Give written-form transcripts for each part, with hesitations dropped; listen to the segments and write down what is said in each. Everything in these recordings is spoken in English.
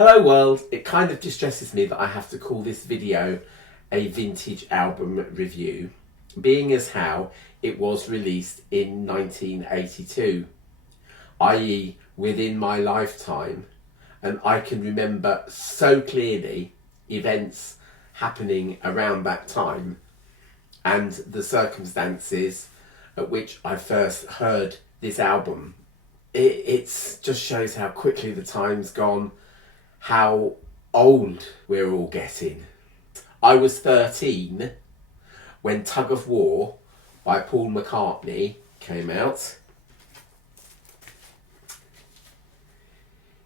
Hello world, it kind of distresses me that I have to call this video a vintage album review, being as how it was released in 1982, i.e. within my lifetime, and I can remember so clearly events happening around that time and the circumstances at which I first heard this album. It just shows how quickly the time's gone, how old we're all getting. I was 13 when Tug of War by Paul McCartney came out.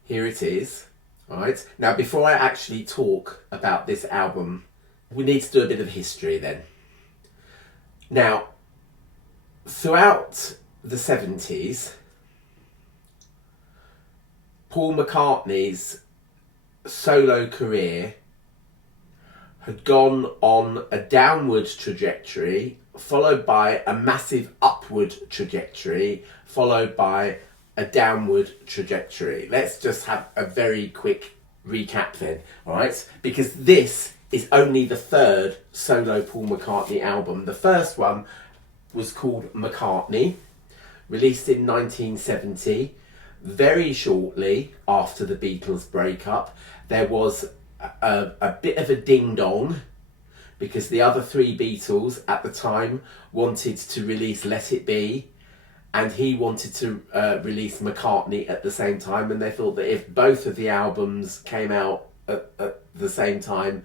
Here it is. Right. Now, before I actually talk about this album, we need to do a bit of history then. Now, throughout the 70s, Paul McCartney's solo career had gone on a downward trajectory, followed by a massive upward trajectory, followed by a downward trajectory. Let's just have a very quick recap then, all right? Because this is only the third solo Paul McCartney album. The first one was called McCartney, released in 1970. Very shortly after the Beatles breakup, there was a bit of a ding-dong because the other three Beatles at the time wanted to release Let It Be, and he wanted to release McCartney at the same time, and they thought that if both of the albums came out at the same time,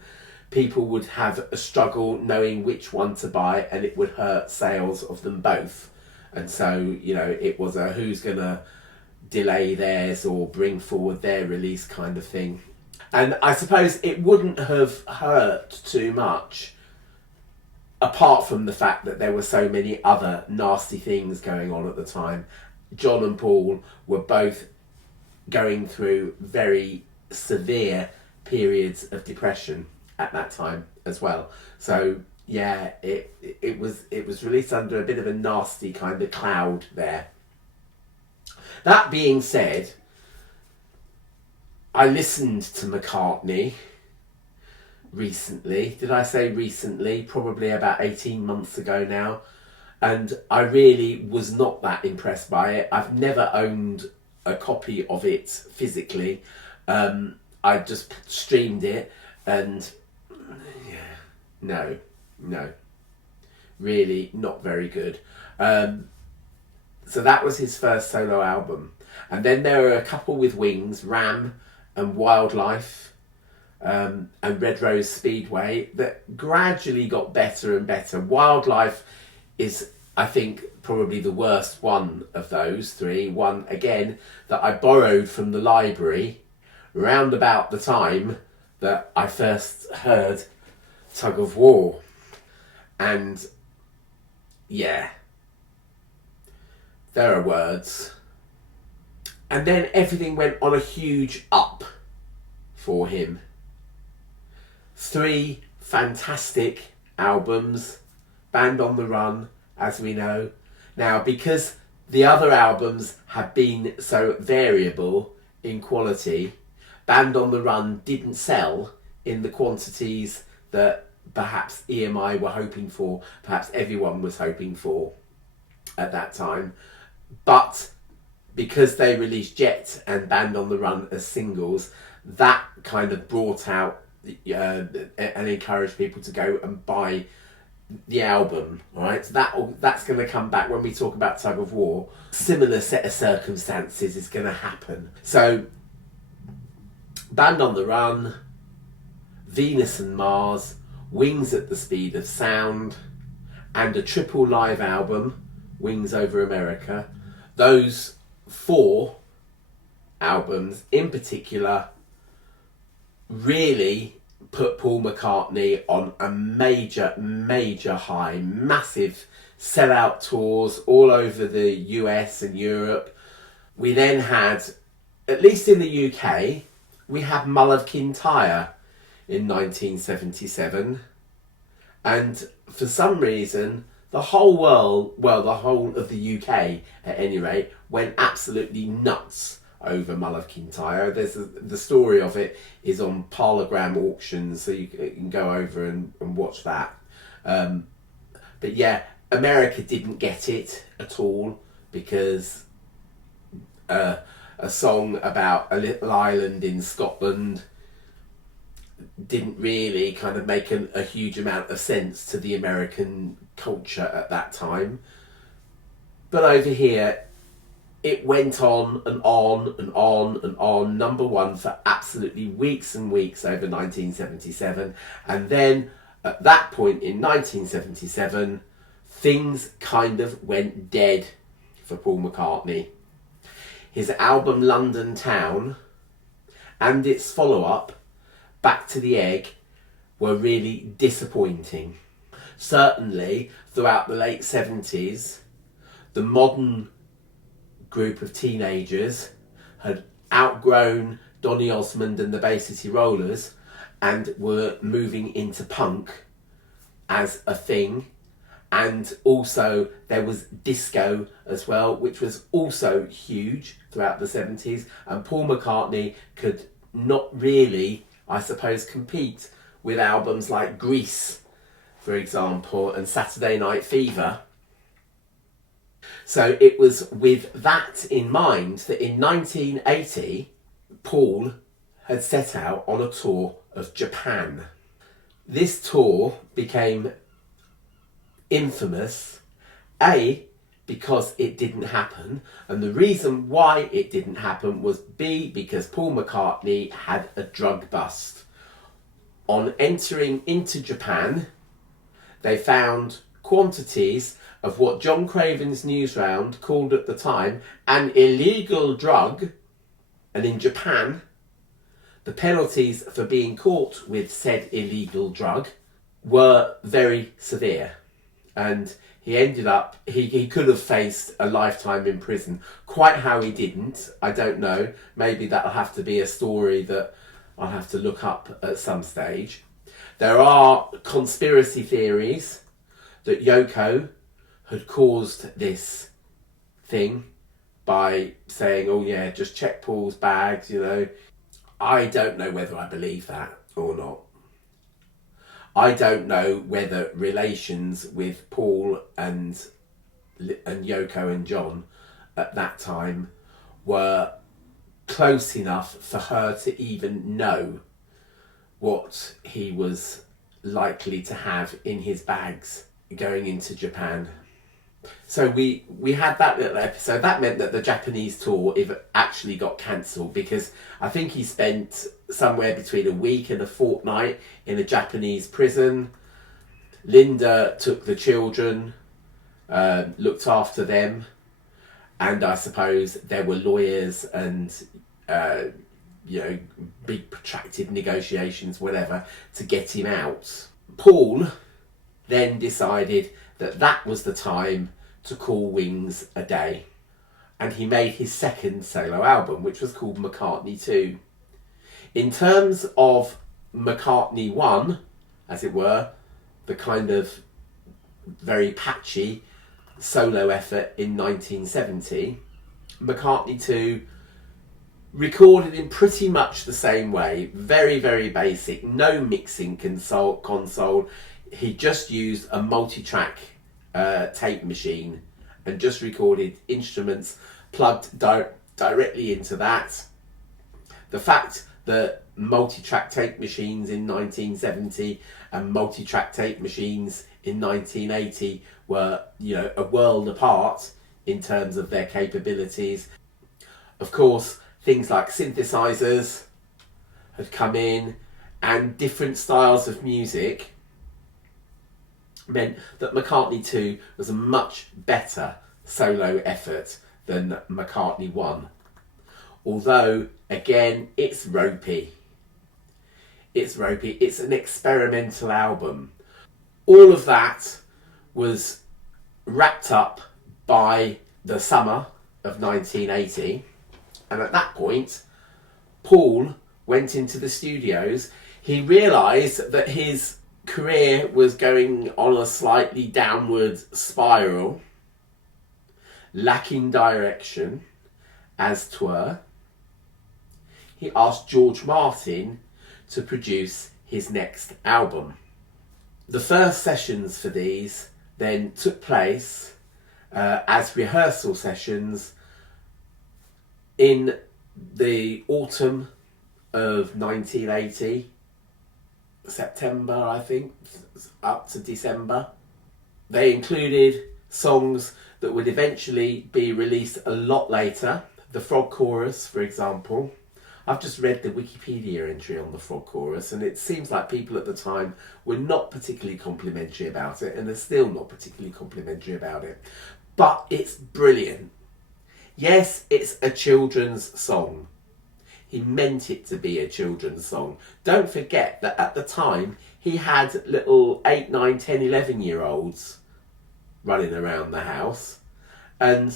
people would have a struggle knowing which one to buy, and it would hurt sales of them both. And so, you know, it was a who's gonna delay theirs or bring forward their release kind of thing. And I suppose it wouldn't have hurt too much, apart from the fact that there were so many other nasty things going on at the time. John and Paul were both going through very severe periods of depression at that time as well. So yeah, it was released under a bit of a nasty kind of cloud there. That being said, I listened to McCartney recently. Did I say recently? Probably about 18 months ago now. And I really was not that impressed by it. I've never owned a copy of it physically. I just streamed it and yeah, no. Really not very good. So that was his first solo album. And then there are a couple with Wings, Ram and Wildlife, and Red Rose Speedway, that gradually got better and better. Wildlife is, I think, probably the worst one of those three. One, again, that I borrowed from the library around about the time that I first heard Tug of War. And yeah, there are words. And then everything went on a huge up for him. 3 fantastic albums, Band on the Run, as we know. Now, because the other albums have been so variable in quality, Band on the Run didn't sell in the quantities that perhaps EMI were hoping for, perhaps everyone was hoping for at that time. But because they released Jet and Band on the Run as singles, that kind of brought out and encouraged people to go and buy the album, right? That's going to come back when we talk about Tug of War. Similar set of circumstances is going to happen. So, Band on the Run, Venus and Mars, Wings at the Speed of Sound, and a triple live album, Wings Over America. Those 4 albums in particular really put Paul McCartney on a major high. Massive sellout tours all over the US and Europe. We then had, at least in the UK, we had Mull of Kintyre in 1977. And for some reason, the whole world, well, the whole of the UK at any rate, went absolutely nuts over Mull of Kintyre. The story of it is on Parlogram auctions, so you can go over and watch that. But yeah, America didn't get it at all, because a song about a little island in Scotland didn't really kind of make a huge amount of sense to the American culture at that time. But over here, it went on and on and on and on, number one for absolutely weeks and weeks over 1977. And then at that point in 1977, things kind of went dead for Paul McCartney. His album London Town and its follow-up, Back to the Egg, were really disappointing. Certainly, throughout the late 70s, the modern group of teenagers had outgrown Donny Osmond and the Bay City Rollers and were moving into punk as a thing. And also there was disco as well, which was also huge throughout the 70s. And Paul McCartney could not really, I suppose, compete with albums like Grease, for example, and Saturday Night Fever. So it was with that in mind that in 1980, Paul had set out on a tour of Japan. This tour became infamous, A, because it didn't happen, and the reason why it didn't happen was B, because Paul McCartney had a drug bust. On entering into Japan, they found quantities of what John Craven's Newsround called at the time an illegal drug, and in Japan, the penalties for being caught with said illegal drug were very severe. And he ended up, he could have faced a lifetime in prison. Quite how he didn't, I don't know. Maybe that'll have to be a story that I'll have to look up at some stage. There are conspiracy theories that Yoko had caused this thing by saying, oh yeah, just check Paul's bags, you know. I don't know whether I believe that or not. I don't know whether relations with Paul and Yoko and John at that time were close enough for her to even know what he was likely to have in his bags going into Japan. So we had that little episode. That meant that the Japanese tour actually got cancelled, because I think he spent somewhere between a week and a fortnight in a Japanese prison. Linda took the children, looked after them, and I suppose there were lawyers and big protracted negotiations, whatever, to get him out. Paul then decided that was the time to call Wings a day. And he made his second solo album, which was called McCartney 2. In terms of McCartney 1, as it were, the kind of very patchy solo effort in 1970, McCartney 2 recorded in pretty much the same way. Very, very basic. No mixing console. He just used a multi-track tape machine and just recorded instruments plugged directly into that. The fact that multi-track tape machines in 1970 and multi-track tape machines in 1980 were, a world apart in terms of their capabilities. Of course, things like synthesizers had come in, and different styles of music meant that McCartney 2 was a much better solo effort than McCartney 1. Although, again, it's ropey. It's an experimental album. All of that was wrapped up by the summer of 1980. And at that point, Paul went into the studios. He realised that his career was going on a slightly downward spiral, lacking direction, as 'twere. he asked George Martin to produce his next album. The first sessions for these then took place as rehearsal sessions in the autumn of 1980, September I think, up to December. They included songs that would eventually be released a lot later. The Frog Chorus, for example. I've just read the Wikipedia entry on the Frog Chorus, and it seems like people at the time were not particularly complimentary about it, and they're still not particularly complimentary about it. But it's brilliant. Yes, it's a children's song. He meant it to be a children's song. Don't forget that at the time, he had little 8, 9, 10, 11-year-olds running around the house. And,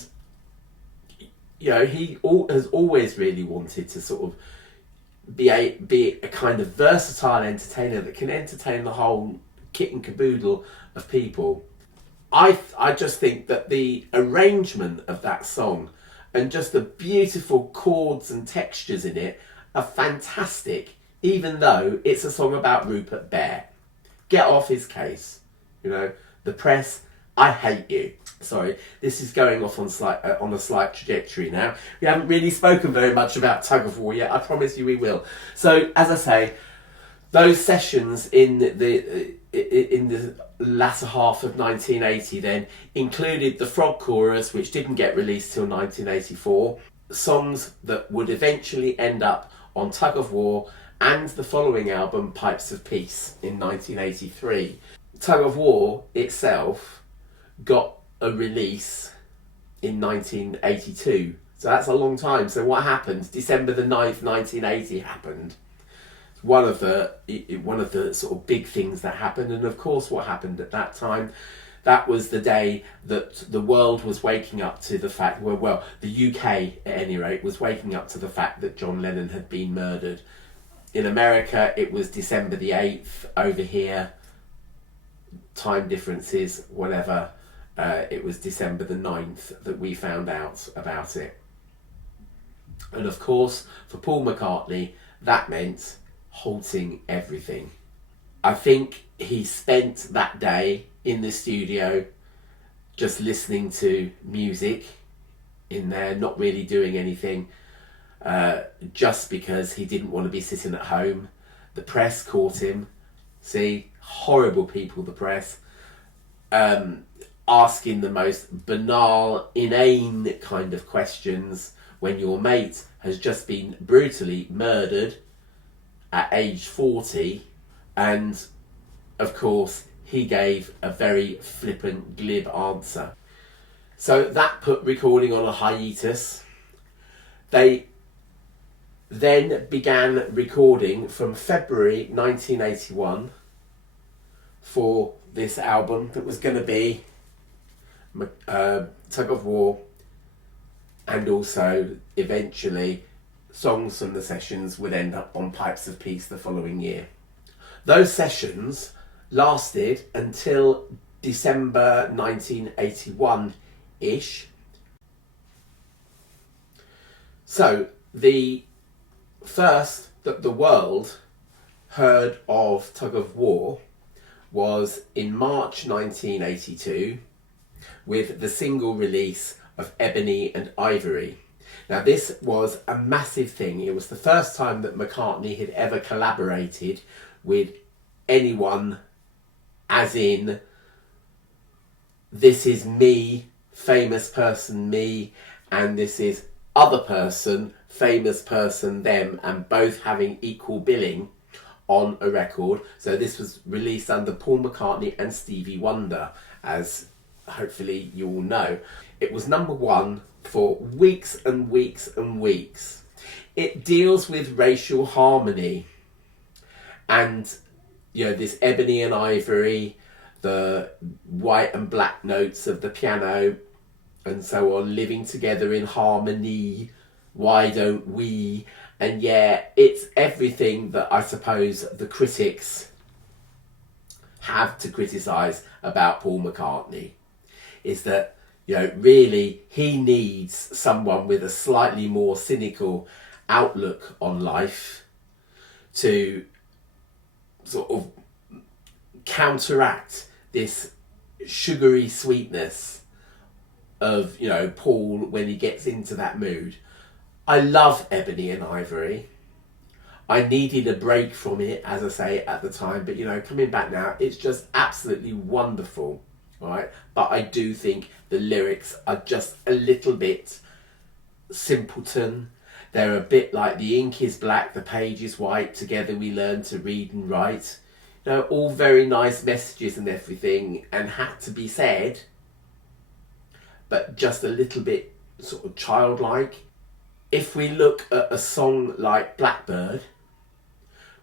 you know, he has always really wanted to sort of be a kind of versatile entertainer that can entertain the whole kit and caboodle of people. I just think that the arrangement of that song and just the beautiful chords and textures in it are fantastic, even though it's a song about Rupert Bear. Get off his case. You know, the press, I hate you. Sorry, this is going off on a slight trajectory now. We haven't really spoken very much about Tug of War yet. I promise you we will. So, as I say, those sessions in the latter half of 1980 then included the Frog Chorus, which didn't get released till 1984, songs that would eventually end up on Tug of War and the following album, Pipes of Peace, in 1983. Tug of War itself got a release in 1982, so that's a long time. So what happened? December the 9th, 1980 happened. One of the sort of big things that happened, and of course what happened at that time, that was the day that the world was waking up to the fact, well, the UK at any rate was waking up to the fact that John Lennon had been murdered. In America it was December the 8th, over here, time differences, whatever, it was December the 9th that we found out about it. And of course, for Paul McCartney, that meant halting everything. I think he spent that day in the studio just listening to music in there, not really doing anything, just because he didn't want to be sitting at home. The press caught him. See, horrible people, the press, asking the most banal, inane kind of questions when your mate has just been brutally murdered at age 40, and of course he gave a very flippant, glib answer. So that put recording on a hiatus. They then began recording from February 1981 for this album that was going to be Tug of War, and also eventually songs from the sessions would end up on Pipes of Peace the following year. Those sessions lasted until December 1981-ish. So the first that the world heard of Tug of War was in March 1982 with the single release of Ebony and Ivory. Now this was a massive thing. It was the first time that McCartney had ever collaborated with anyone, as in, this is me, famous person me, and this is other person, famous person them, and both having equal billing on a record. So this was released under Paul McCartney and Stevie Wonder, as hopefully you all know. It was number one for weeks and weeks and weeks. It deals with racial harmony, and you know, this ebony and ivory, the white and black notes of the piano and so on, living together in harmony, why don't we? And yeah, it's everything that I suppose the critics have to criticise about Paul McCartney, is that, you know, really he needs someone with a slightly more cynical outlook on life to sort of counteract this sugary sweetness of, you know, Paul when he gets into that mood. I love Ebony and Ivory. I needed a break from it, as I say, at the time, but, you know, coming back now, it's just absolutely wonderful, right? But I do think the lyrics are just a little bit simpleton. They're a bit like the ink is black, the page is white, together we learn to read and write. You know, all very nice messages and everything, and had to be said, but just a little bit sort of childlike. If we look at a song like Blackbird,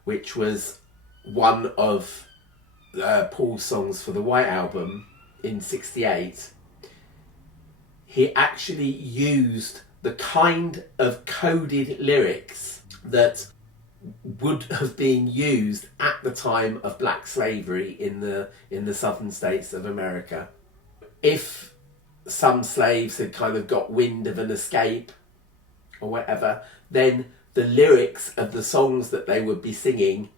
which was one of Paul's songs for the White Album in '68, he actually used the kind of coded lyrics that would have been used at the time of black slavery in the southern states of America. If some slaves had kind of got wind of an escape or whatever, then the lyrics of the songs that they would be singing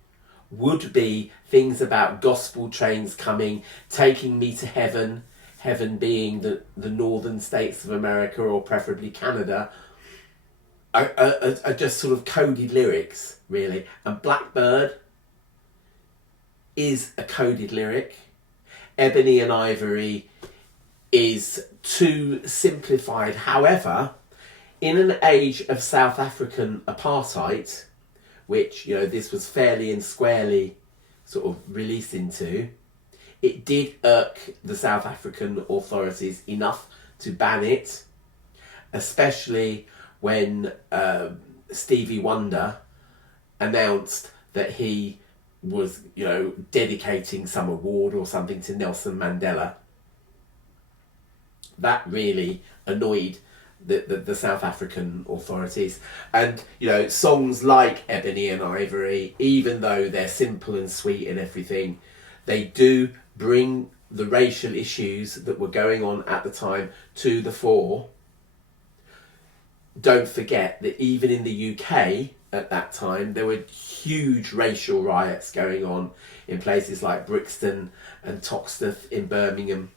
would be things about gospel trains coming, taking me to heaven, heaven being the northern states of America, or preferably Canada, are just sort of coded lyrics, really. And Blackbird is a coded lyric. Ebony and Ivory is too simplified. However, in an age of South African apartheid, which, you know, this was fairly and squarely sort of released into, it did irk the South African authorities enough to ban it, especially when Stevie Wonder announced that he was, you know, dedicating some award or something to Nelson Mandela. That really annoyed the South African authorities. And, you know, songs like Ebony and Ivory, even though they're simple and sweet and everything, they do bring the racial issues that were going on at the time to the fore. Don't forget that even in the UK at that time, there were huge racial riots going on in places like Brixton and Toxteth in Birmingham.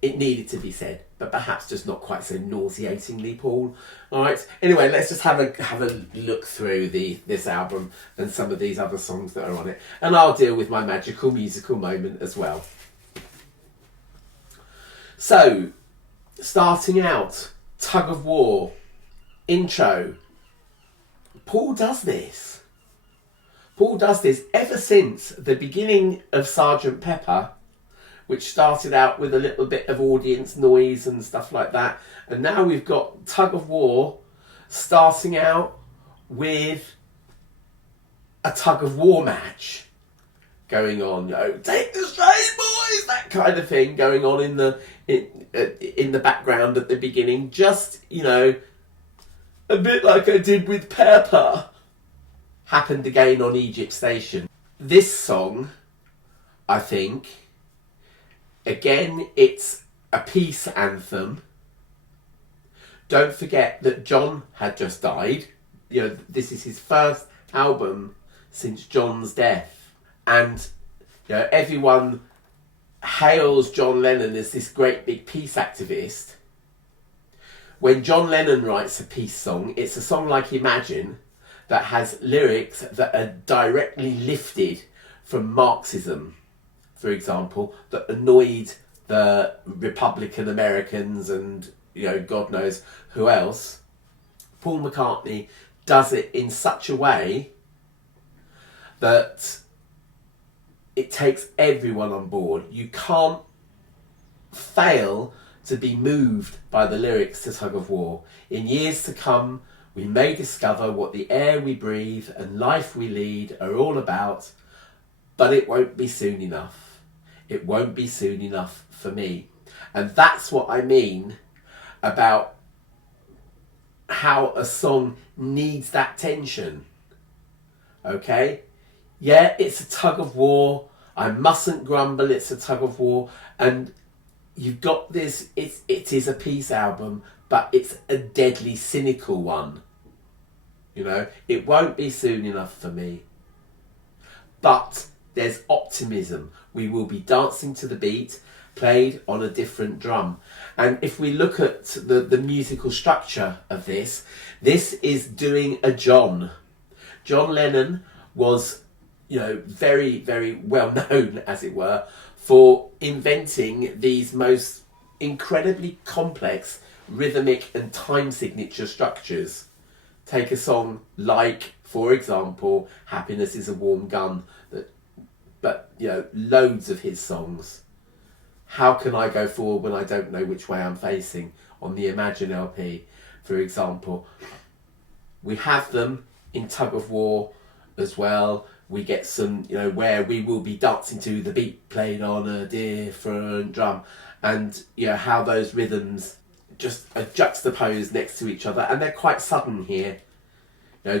It needed to be said, but perhaps just not quite so nauseatingly, Paul. All right. Anyway, let's just have a look through this album and some of these other songs that are on it, and I'll deal with my magical musical moment as well. So, starting out, Tug of War, intro. Paul does this. Paul does this ever since the beginning of Sgt. Pepper, which started out with a little bit of audience noise and stuff like that. And now we've got Tug of War starting out with a tug of war match going on. You know, take the strain, boys! That kind of thing going on in the background at the beginning. Just, you know, a bit like I did with Pepper. Happened again on Egypt Station. This song, I think, again, it's a peace anthem. Don't forget that John had just died. You know, this is his first album since John's death. And, you know, everyone hails John Lennon as this great big peace activist. When John Lennon writes a peace song, it's a song like Imagine that has lyrics that are directly lifted from Marxism, for example, that annoyed the Republican Americans and, you know, God knows who else. Paul McCartney does it in such a way that it takes everyone on board. You can't fail to be moved by the lyrics to Tug of War. In years to come, we may discover what the air we breathe and life we lead are all about, but it won't be soon enough. It won't be soon enough for me. And that's what I mean about how a song needs that tension. Okay? Yeah, it's a tug of war. I mustn't grumble, it's a tug of war. And you've got this, it is a peace album, but it's a deadly cynical one. You know, it won't be soon enough for me. But there's optimism. We will be dancing to the beat, played on a different drum. And if we look at the musical structure of this is doing a John. John Lennon was, very, very well known, as it were, for inventing these most incredibly complex rhythmic and time signature structures. Take a song like, for example, Happiness is a Warm Gun, but loads of his songs. How Can I Go Forward When I Don't Know Which Way I'm Facing, on the Imagine LP, for example. We have them in Tug of War as well. We get some, where we will be dancing to the beat played on a different drum, and how those rhythms just are juxtaposed next to each other, and they're quite sudden here.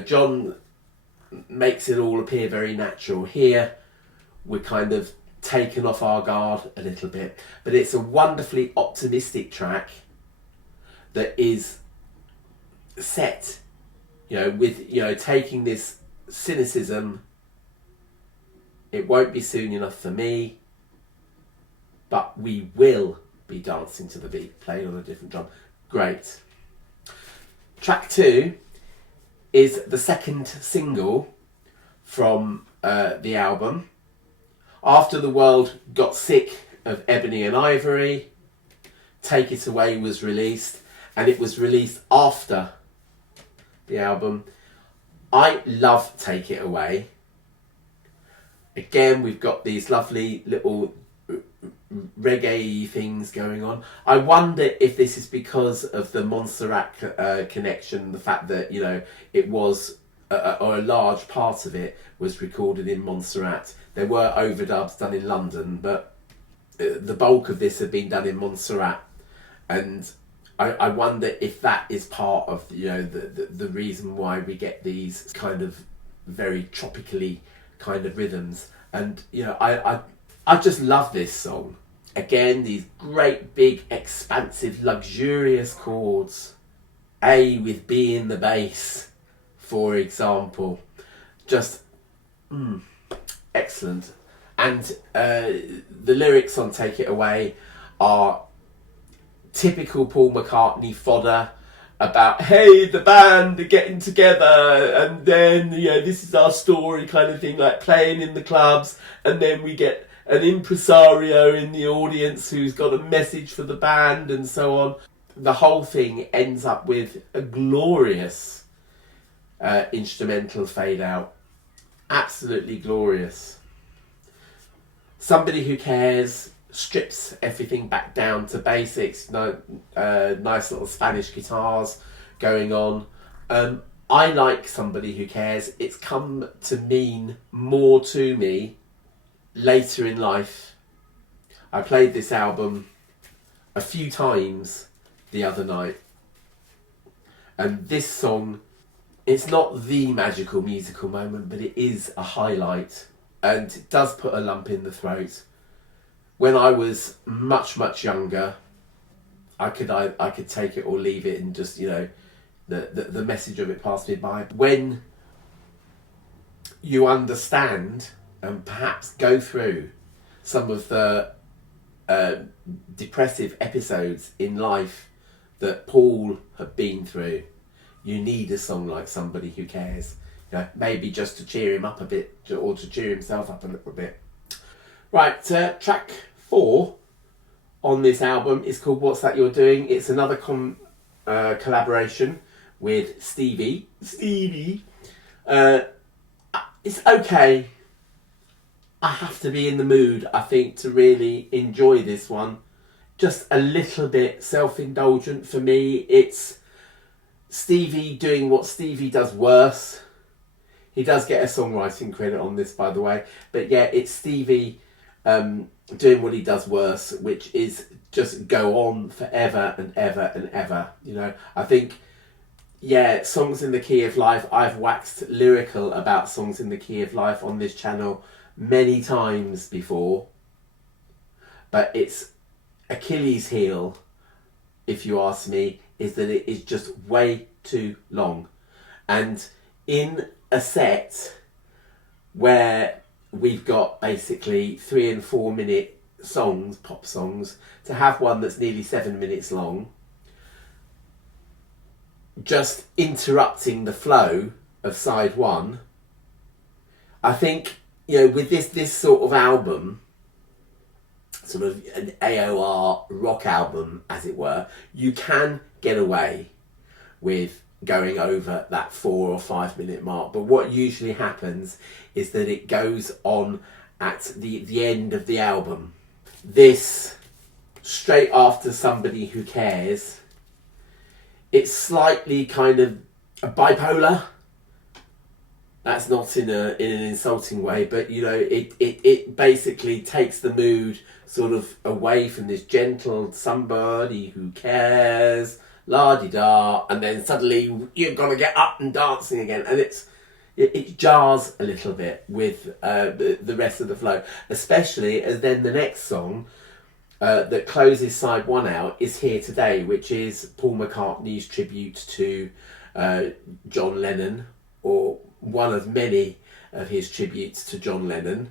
John makes it all appear very natural. Here, we're kind of taken off our guard a little bit, but it's a wonderfully optimistic track that is set, with taking this cynicism. It won't be soon enough for me, but we will be dancing to the beat, playing on a different drum. Great. Track 2 is the second single from the album. After the World Got Sick of Ebony and Ivory, Take It Away was released, and it was released after the album. I love Take It Away. Again, we've got these lovely little reggae things going on. I wonder if this is because of the Montserrat connection, the fact that it was or a large part of it was recorded in Montserrat. There were overdubs done in London, but the bulk of this had been done in Montserrat, and I wonder if that is part of the reason why we get these kind of very tropically kind of rhythms. And I just love this song. Again, these great big expansive luxurious chords, A with B in the bass, for example, just excellent. And the lyrics on Take It Away are typical Paul McCartney fodder about, hey, the band are getting together, and then this is our story kind of thing, like playing in the clubs, and then we get an impresario in the audience who's got a message for the band, and so on. The whole thing ends up with a glorious instrumental fade out. Absolutely glorious. Somebody Who Cares strips everything back down to basics. Nice little Spanish guitars going on. I like Somebody Who Cares. It's come to mean more to me later in life. I played this album a few times the other night, and this song, it's not the magical musical moment, but it is a highlight, and it does put a lump in the throat. When I was much, much younger, I could take it or leave it, and just the message of it passed me by. When you understand and perhaps go through some of the depressive episodes in life that Paul had been through, you need a song like Somebody Who Cares. Maybe just to cheer him up a bit, or to cheer himself up a little bit. Right, track 4 on this album is called What's That You're Doing. It's another collaboration with Stevie. It's okay. I have to be in the mood, I think, to really enjoy this one. Just a little bit self-indulgent for me. It's Stevie doing what Stevie does worse. He does get a songwriting credit on this, by the way. But yeah, it's Stevie doing what he does worse, which is just go on forever and ever and ever. I think, Songs in the Key of Life, I've waxed lyrical about Songs in the Key of Life on this channel many times before, but its Achilles heel, if you ask me, is that it is just way too long. And in a set where we've got basically 3 and 4 minute songs, pop songs, to have one that's nearly 7 minutes long, just interrupting the flow of side one. I think, with this sort of album, sort of an AOR rock album, as it were, you can get away with going over that 4 or 5 minute mark. But what usually happens is that it goes on at the end of the album. This, straight after Somebody Who Cares, it's slightly kind of bipolar. That's not in an insulting way, but it basically takes the mood sort of away from this gentle Somebody Who Cares, la-di-da, and then suddenly you've got to get up and dancing again, and it jars a little bit with the rest of the flow, especially as then the next song that closes side one out is Here Today, which is Paul McCartney's tribute to John Lennon, or one of many of his tributes to John Lennon.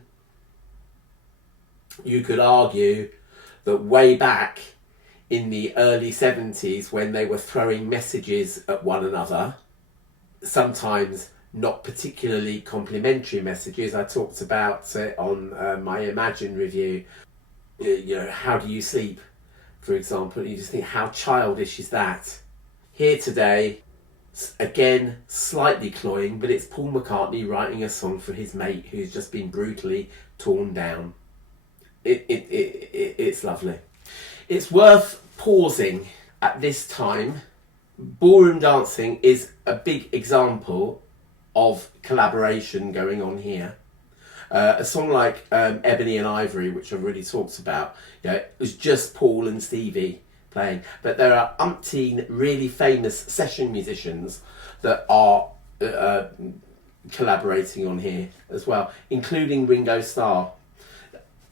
You could argue that way back in the early 70s, when they were throwing messages at one another, sometimes not particularly complimentary messages. I talked about it on my Imagine review. How do you sleep, for example? You just think, how childish is that? Here Today, again, slightly cloying, but it's Paul McCartney writing a song for his mate who's just been brutally torn down. It's lovely. It's worth pausing at this time. Ballroom dancing is a big example of collaboration going on here. A song like Ebony and Ivory, which I've already talked about, it was just Paul and Stevie playing, but there are umpteen really famous session musicians that are collaborating on here as well, including Ringo Starr.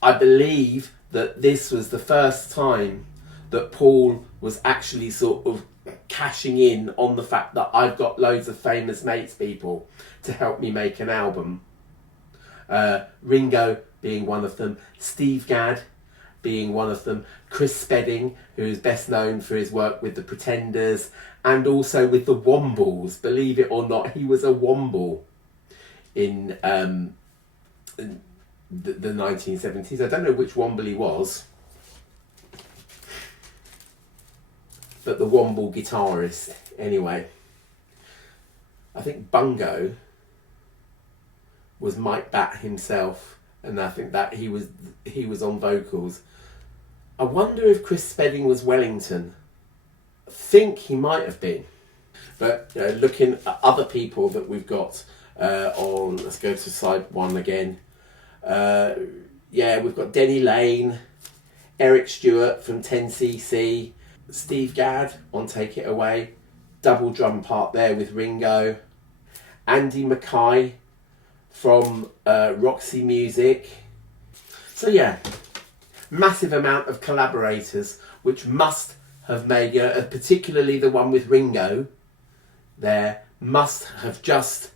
I believe that this was the first time that Paul was actually sort of cashing in on the fact that I've got loads of famous mates people to help me make an album. Ringo being one of them, Steve Gadd being one of them, Chris Spedding, who is best known for his work with the Pretenders and also with the Wombles. Believe it or not, he was a Womble in the 1970s. I don't know which Womble he was, but the Womble guitarist. Anyway, I think Bungo was Mike Batt himself, and I think that he was on vocals. I wonder if Chris Spedding was Wellington. I think he might have been. But looking at other people that we've got on, let's go to side one again. We've got Denny Lane, Eric Stewart from 10cc, Steve Gadd on Take It Away, double drum part there with Ringo, Andy Mackay from Roxy Music. So massive amount of collaborators, which must have made, particularly the one with Ringo there, must have just,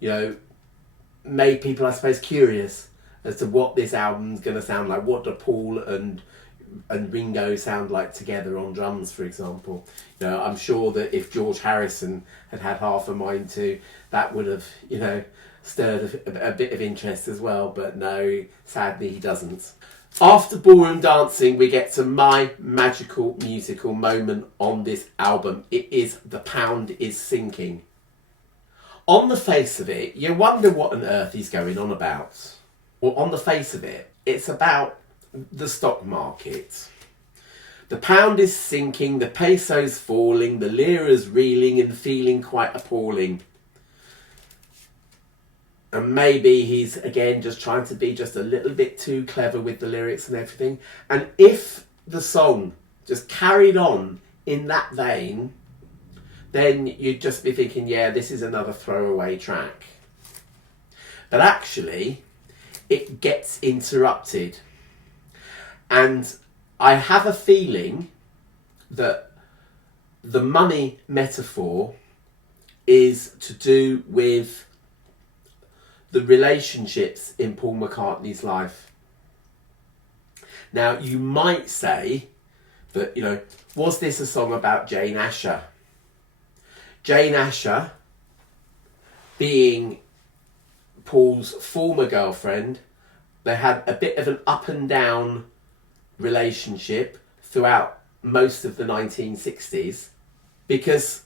made people, I suppose, curious as to what this album's going to sound like. What do Paul and Ringo sound like together on drums, for example? I'm sure that if George Harrison had had half a mind to, that would have, stirred a bit of interest as well. But no, sadly he doesn't. After Ballroom Dancing, we get to my magical musical moment on this album. It is The Pound Is Sinking. On the face of it, you wonder what on earth he's going on about. Well, on the face of it, it's about the stock market. The pound is sinking, the peso's falling, the lira's reeling and feeling quite appalling. And maybe he's, again, just trying to be just a little bit too clever with the lyrics and everything. And if the song just carried on in that vein, then you'd just be thinking, this is another throwaway track. But actually, it gets interrupted. And I have a feeling that the money metaphor is to do with the relationships in Paul McCartney's life. Now, you might say that, was this a song about Jane Asher? Jane Asher, being Paul's former girlfriend, they had a bit of an up and down relationship throughout most of the 1960s, because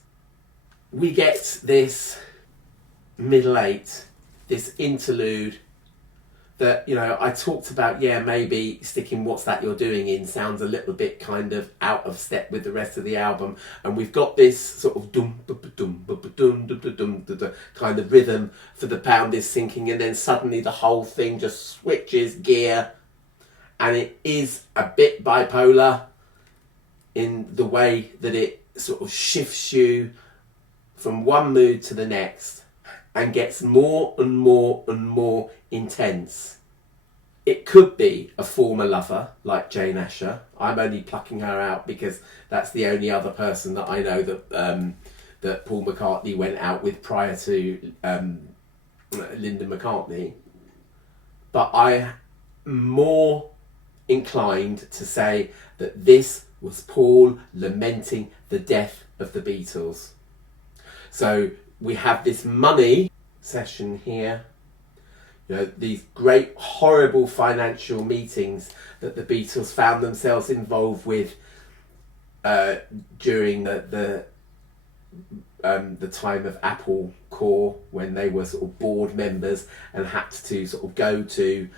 we get this middle eight, this interlude that, I talked about, maybe sticking What's That You're Doing in sounds a little bit kind of out of step with the rest of the album. And we've got this sort of kind of rhythm for the pound is sinking, and then suddenly the whole thing just switches gear, and it is a bit bipolar in the way that it sort of shifts you from one mood to the next and gets more and more and more intense. It could be a former lover like Jane Asher. I'm only plucking her out because that's the only other person that I know that Paul McCartney went out with prior to Linda McCartney. But I'm more inclined to say that this was Paul lamenting the death of the Beatles. So we have this money session here, these great horrible financial meetings that the Beatles found themselves involved with during the time of Apple Corps, when they were sort of board members and had to sort of go to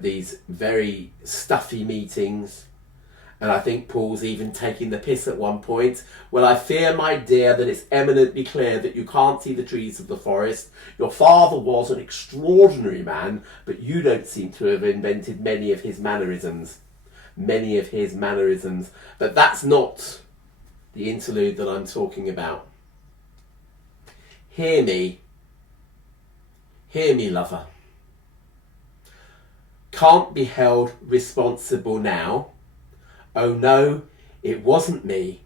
these very stuffy meetings. And I think Paul's even taking the piss at one point. Well, I fear, my dear, that it's eminently clear that you can't see the trees of the forest. Your father was an extraordinary man, but you don't seem to have invented many of his mannerisms. But that's not the interlude that I'm talking about. Hear me, lover. Can't be held responsible now. Oh no, it wasn't me.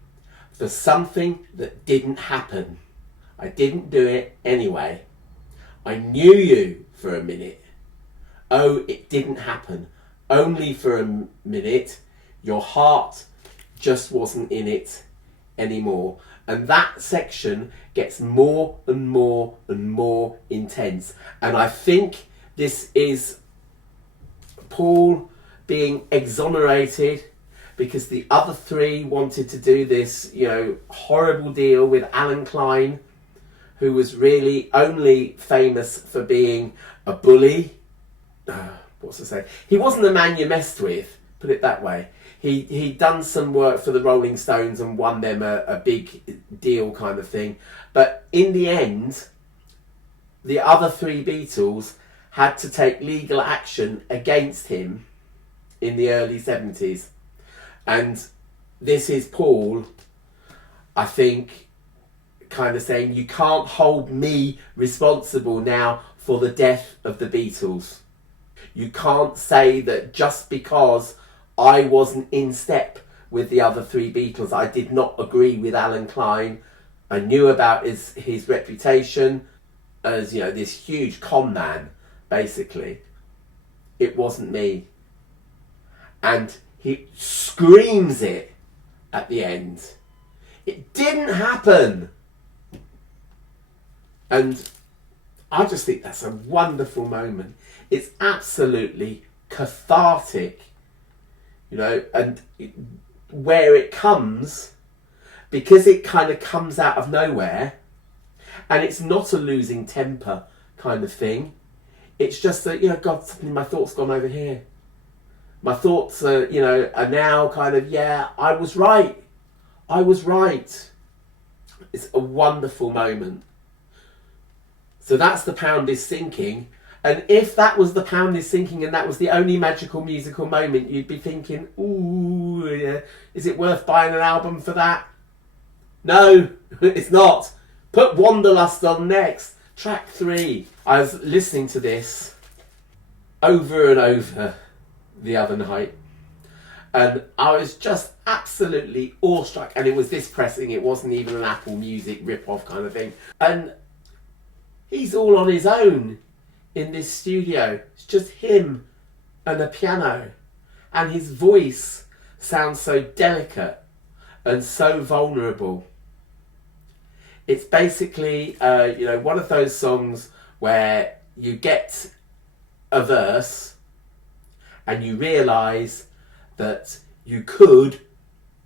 For something that didn't happen. I didn't do it anyway. I knew you for a minute. Oh, it didn't happen. Only for a minute. Your heart just wasn't in it anymore. And that section gets more and more and more intense. And I think this is Paul being exonerated, because the other three wanted to do this, horrible deal with Alan Klein, who was really only famous for being a bully. What's to say? He wasn't a man you messed with, put it that way. He'd done some work for the Rolling Stones and won them a big deal kind of thing. But in the end, the other three Beatles had to take legal action against him in the early 70s. And this is Paul, I think, kind of saying, you can't hold me responsible now for the death of the Beatles. You can't say that just because I wasn't in step with the other three Beatles, I did not agree with Alan Klein, I knew about his reputation as, this huge con man, basically. It wasn't me. And he screams it at the end. It didn't happen. And I just think that's a wonderful moment. It's absolutely cathartic, and where it comes, because it kind of comes out of nowhere, and it's not a losing temper kind of thing. It's just that, God, suddenly my thoughts gone over here. My thoughts are, are now kind of, I was right. It's a wonderful moment. So that's The Pound is Sinking. And if that was The Pound is Sinking and that was the only magical musical moment, you'd be thinking, ooh, is it worth buying an album for that? No, it's not. Put Wanderlust on next. Track 3. I was listening to this over and over the other night, and I was just absolutely awestruck. And it was this pressing, it wasn't even an Apple Music rip-off kind of thing. And He's all on his own in this studio. It's just him and a piano. And his voice sounds so delicate and so vulnerable. It's basically, one of those songs where you get a verse and you realise that you could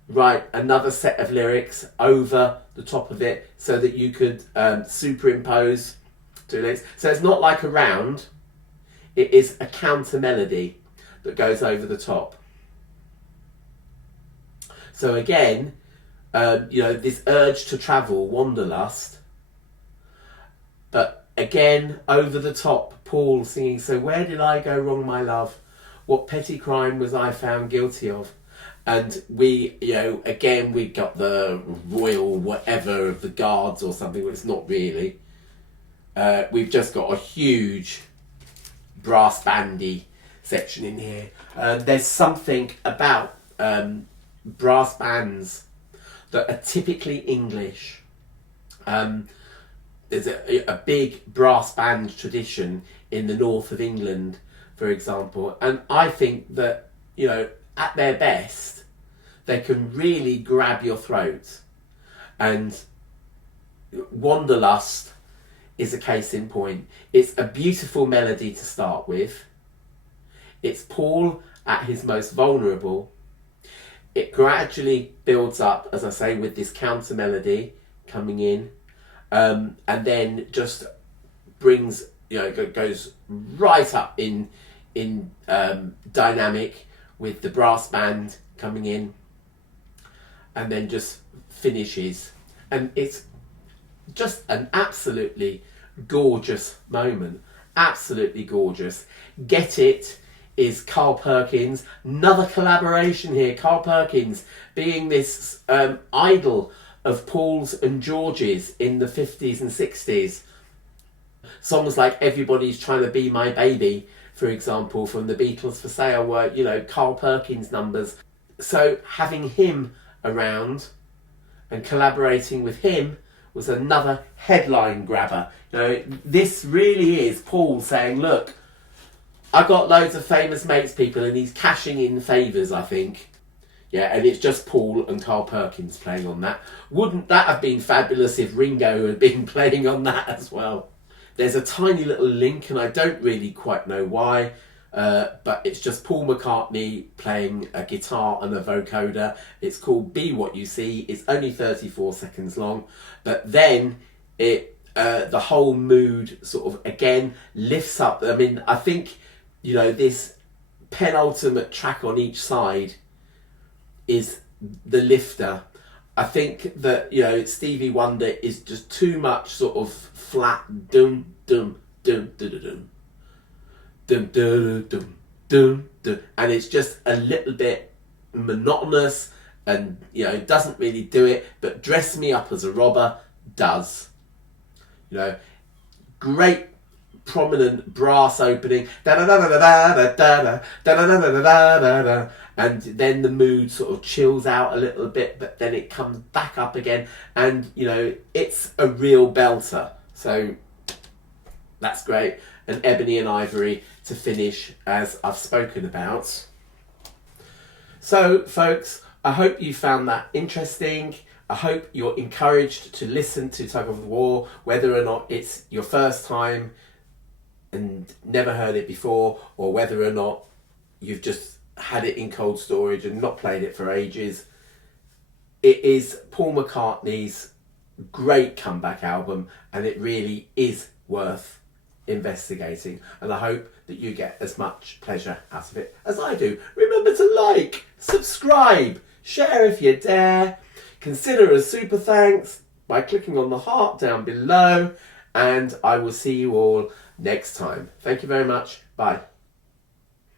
write another set of lyrics over the top of it so that you could superimpose two lyrics. So it's not like a round, it is a counter melody that goes over the top. So again, this urge to travel, wanderlust, but again, over the top, Paul singing, so where did I go wrong, my love? What petty crime was I found guilty of? And we got the royal whatever of the guards or something, but it's not really. We've just got a huge brass bandy section in here. There's something about brass bands that are typically English. There's a big brass band tradition in the north of England, for example, and I think that, at their best, they can really grab your throat. And Wanderlust is a case in point. It's a beautiful melody to start with. It's Paul at his most vulnerable. It gradually builds up, as I say, with this counter melody coming in, and then just brings, goes right up in dynamic with the brass band coming in, and then just finishes. And it's just an absolutely gorgeous moment. Absolutely gorgeous. Get It is Carl Perkins. Another collaboration here. Carl Perkins being this idol of Paul's and George's in the 50s and 60s. Songs like Everybody's Trying to Be My Baby, for example, from the Beatles for Sale were, Carl Perkins numbers. So having him around and collaborating with him was another headline grabber. This really is Paul saying, look, I got loads of famous mates people, and he's cashing in favours, I think. Yeah, and it's just Paul and Carl Perkins playing on that. Wouldn't that have been fabulous if Ringo had been playing on that as well? There's a tiny little link, and I don't really quite know why, but it's just Paul McCartney playing a guitar and a vocoder. It's called Be What You See. It's only 34 seconds long, but then the whole mood sort of again lifts up. I mean, I think, this penultimate track on each side is the lifter. I think that, Stevie Wonder is just too much sort of flat dum dum dum dum dum dum dum dum dum dum, and it's just a little bit monotonous, and doesn't really do it. But Dress Me Up as a Robber does. Great prominent brass opening, and then the mood sort of chills out a little bit, but then it comes back up again, and it's a real belter. So that's great. And Ebony and Ivory to finish, as I've spoken about. So folks, I hope you found that interesting. I hope you're encouraged to listen to Tug of War, whether or not it's your first time and never heard it before, or whether or not you've just had it in cold storage and not played it for ages. It is Paul McCartney's great comeback album, and it really is worth investigating, and I hope that you get as much pleasure out of it as I do. Remember to like, subscribe, share if you dare, consider a super thanks by clicking on the heart down below, and I will see you all next time. Thank you very much. Bye.